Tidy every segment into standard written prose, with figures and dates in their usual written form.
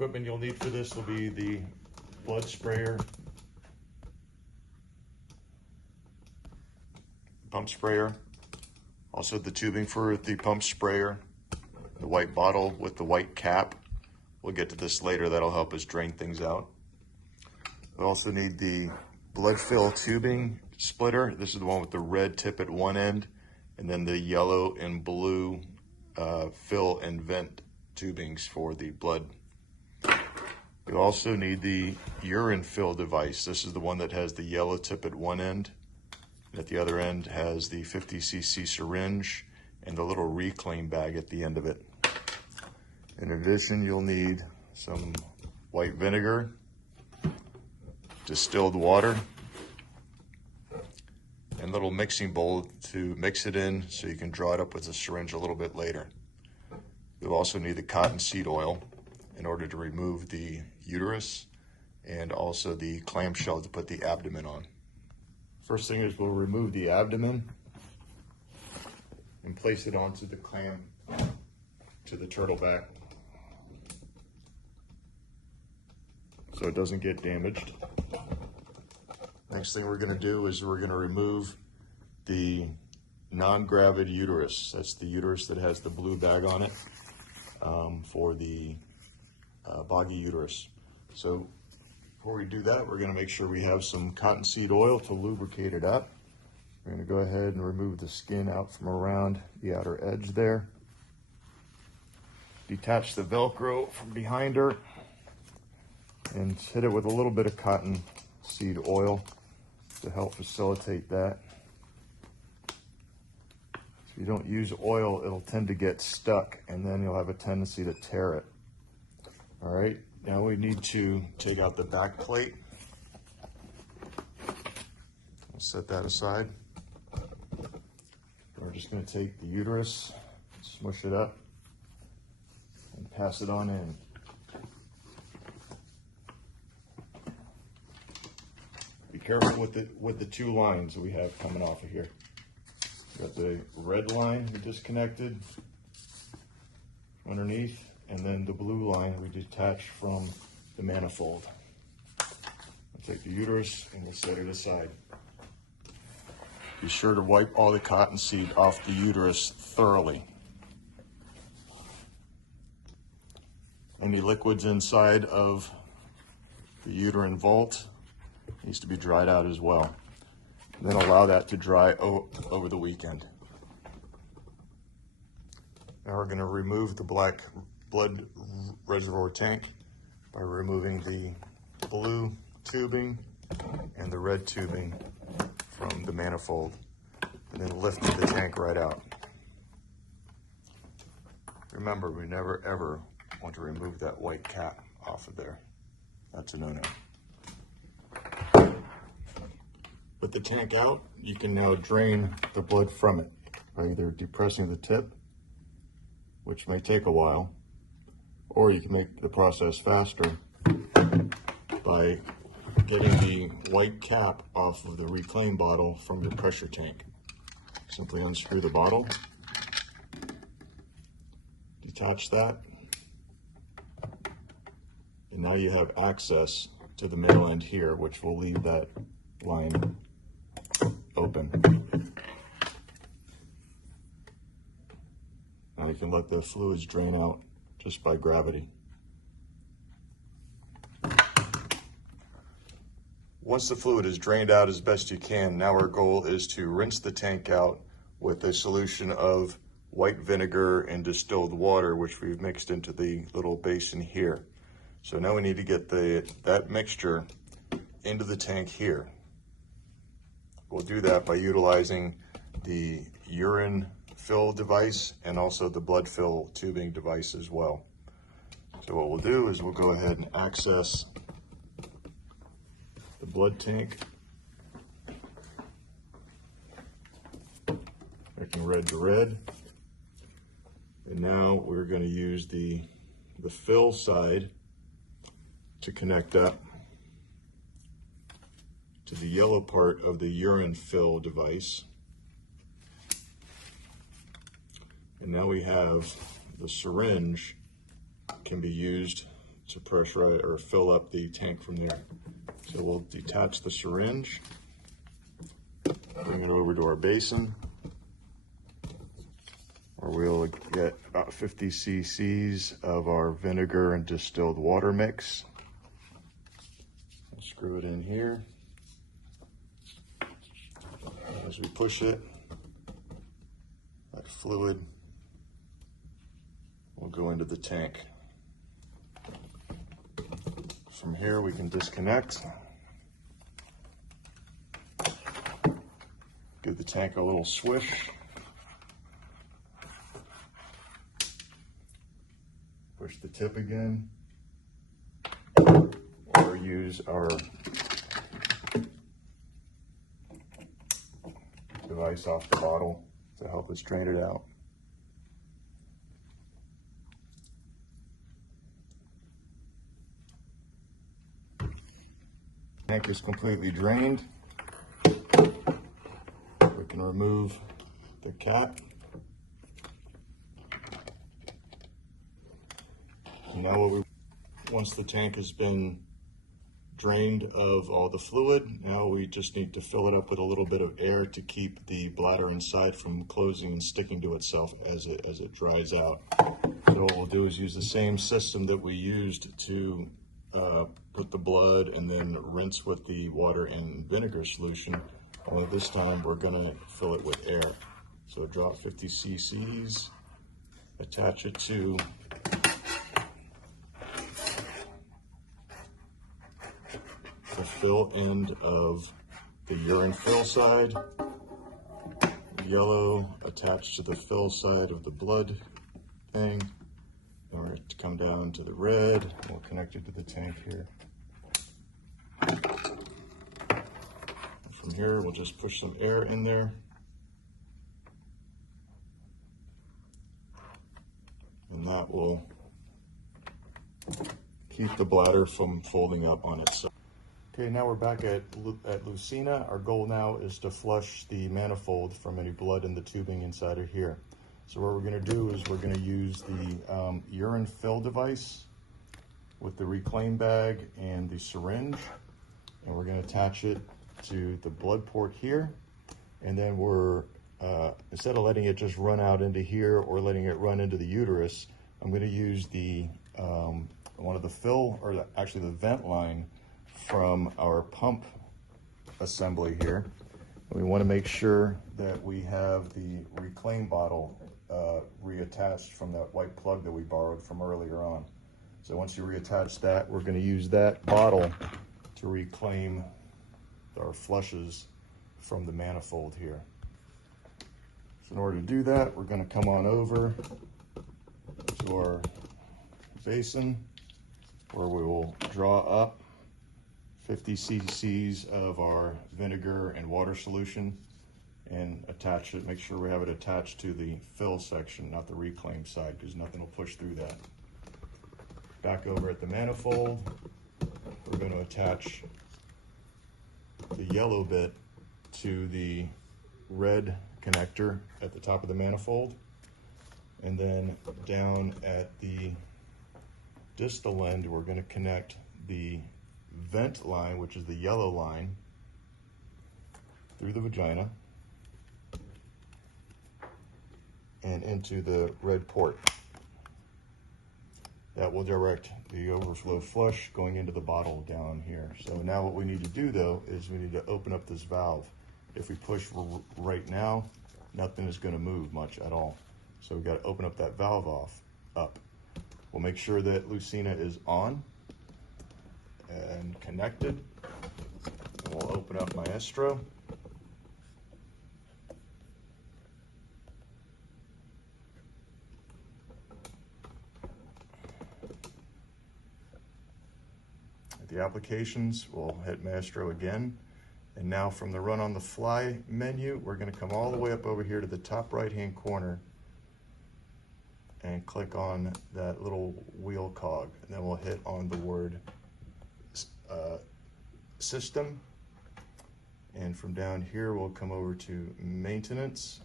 Equipment you'll need for this will be the blood sprayer, pump sprayer, also the tubing for the pump sprayer, the white bottle with the white cap. We'll get to this later, that'll help us drain things out. We also need the blood fill tubing splitter. This is the one with the red tip at one end, and then the yellow and blue fill and vent tubings for the blood. You also need the urine fill device. This is the one that has the yellow tip at one end. At the other end has the 50cc syringe and the little reclaim bag at the end of it. In addition, you'll need some white vinegar, distilled water, and a little mixing bowl to mix it in so you can draw it up with a syringe a little bit later. You'll also need the cottonseed oil in order to remove the uterus and also the clamshell to put the abdomen on. First thing is we'll remove the abdomen and place it onto the clam, to the turtle back, so it doesn't get damaged. Next thing we're going to do is we're going to remove the non-gravid uterus. That's the uterus that has the blue bag on it for the boggy uterus. So before we do that, we're going to make sure we have some cottonseed oil to lubricate it up. We're going to go ahead and remove the skin out from around the outer edge there. Detach the Velcro from behind her and hit it with a little bit of cottonseed oil to help facilitate that. If you don't use oil, it'll tend to get stuck and then you'll have a tendency to tear it. All right, now we need to take out the back plate. I'll set that aside. We're just going to take the uterus, smush it up, and pass it on in. Be careful with the two lines we have coming off of here. We got the red line we disconnected underneath, and then the blue line we detached from the manifold. We'll take the uterus and we'll set it aside. Be sure to wipe all the cottonseed off the uterus thoroughly. Any liquids inside of the uterine vault needs to be dried out as well. And then allow that to dry over the weekend. Now we're going to remove the black blood reservoir tank by removing the blue tubing and the red tubing from the manifold, and then lift the tank right out. Remember, we never ever want to remove that white cap off of there. That's a no-no. With the tank out, you can now drain the blood from it by either depressing the tip, which may take a while, or you can make the process faster by getting the white cap off of the reclaim bottle from your pressure tank. Simply unscrew the bottle, detach that, and now you have access to the male end here, which will leave that line open. Now you can let the fluids drain out just by gravity. Once the fluid is drained out as best you can, now our goal is to rinse the tank out with a solution of white vinegar and distilled water, which we've mixed into the little basin here. So now we need to get that mixture into the tank here. We'll do that by utilizing the urine fill device and also the blood fill tubing device as well. So what we'll do is we'll go ahead and access the blood tank, making red to red. And now we're going to use the fill side to connect up to the yellow part of the urine fill device. And now we have the syringe can be used to pressurize or fill up the tank from there. So we'll detach the syringe, bring it over to our basin, where we'll get about 50 cc's of our vinegar and distilled water mix. We'll screw it in here. As we push it, that fluid will go into the tank. From here we can disconnect, give the tank a little swish, push the tip again, or use our device off the bottle to help us drain it out. Tank is completely drained. We can remove the cap. And now once the tank has been drained of all the fluid, now we just need to fill it up with a little bit of air to keep the bladder inside from closing and sticking to itself as it dries out. So what we'll do is use the same system that we used to put the blood and then rinse with the water and vinegar solution. Only this time we're gonna fill it with air. So drop 50 cc's, attach it to the fill end of the urine fill side, yellow attached to the fill side of the blood thing. Then we're to come down to the red. We'll connect it to the tank here. From here, we'll just push some air in there. And that will keep the bladder from folding up on itself. Okay, now we're back at Lucina. Our goal now is to flush the manifold from any blood in the tubing inside of here. So what we're gonna do is we're gonna use the urine fill device with the reclaim bag and the syringe, and we're gonna attach it to the blood port here. And then we're, instead of letting it just run out into here or letting it run into the uterus, I'm gonna use the one of the fill, or actually the vent line from our pump assembly here. We want to make sure that we have the reclaim bottle reattached from that white plug that we borrowed from earlier on. So once you reattach that, we're going to use that bottle to reclaim our flushes from the manifold here. So in order to do that, we're going to come on over to our basin, where we will draw up 50 cc's of our vinegar and water solution and attach it. Make sure we have it attached to the fill section, not the reclaim side, because nothing will push through that. Back over at the manifold, we're going to attach the yellow bit to the red connector at the top of the manifold, and then down at the distal end, we're going to connect the vent line, which is the yellow line, through the vagina and into the red port. That will direct the overflow flush going into the bottle down here. So now what we need to do, though, is we need to open up this valve. If we push right now, nothing is going to move much at all. So we've got to open up that valve up. We'll make sure that Lucina is on and connected. And we'll open up Maestro. At the applications, we'll hit Maestro again. And now from the Run on the Fly menu, we're going to come all the way up over here to the top right-hand corner and click on that little wheel cog. And then we'll hit on the word System. And from down here, we'll come over to Maintenance.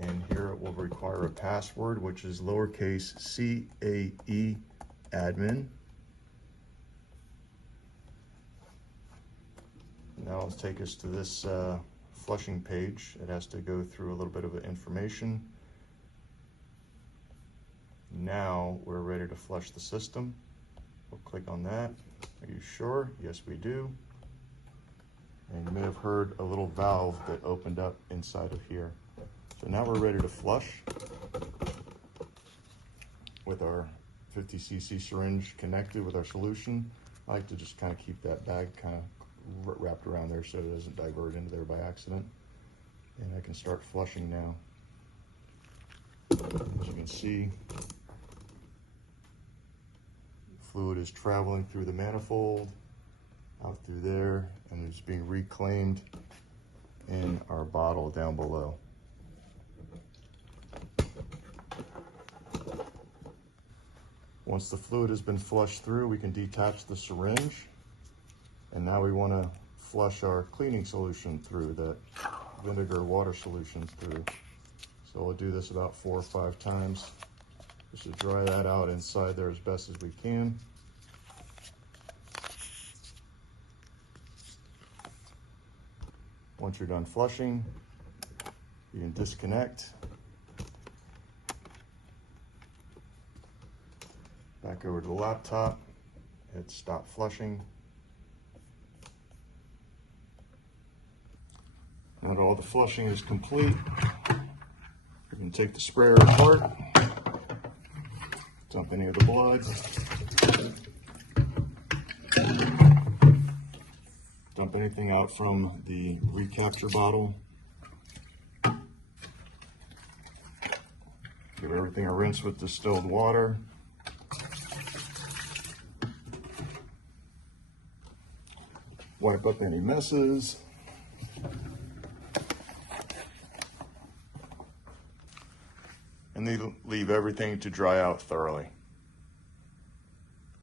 And here it will require a password, which is lowercase CAE admin. Now let's take us to this flushing page. It has to go through a little bit of information. Now we're ready to flush the system. We'll click on that. Are you sure? Yes, we do. And you may have heard a little valve that opened up inside of here. So now we're ready to flush with our 50 cc syringe connected with our solution. I like to just kind of keep that bag kind of wrapped around there so it doesn't divert into there by accident. And I can start flushing now. As you can see, fluid is traveling through the manifold, out through there, and it's being reclaimed in our bottle down below. Once the fluid has been flushed through, we can detach the syringe. And now we want to flush our cleaning solution through, that vinegar water solution through. So we'll do this about 4 or 5 times. Just to dry that out inside there as best as we can. Once you're done flushing, you can disconnect. Back over to the laptop, hit stop flushing. Now that all the flushing is complete, you can take the sprayer apart, dump any of the blood, dump anything out from the recapture bottle. Give everything a rinse with distilled water. Wipe up any messes. And leave everything to dry out thoroughly.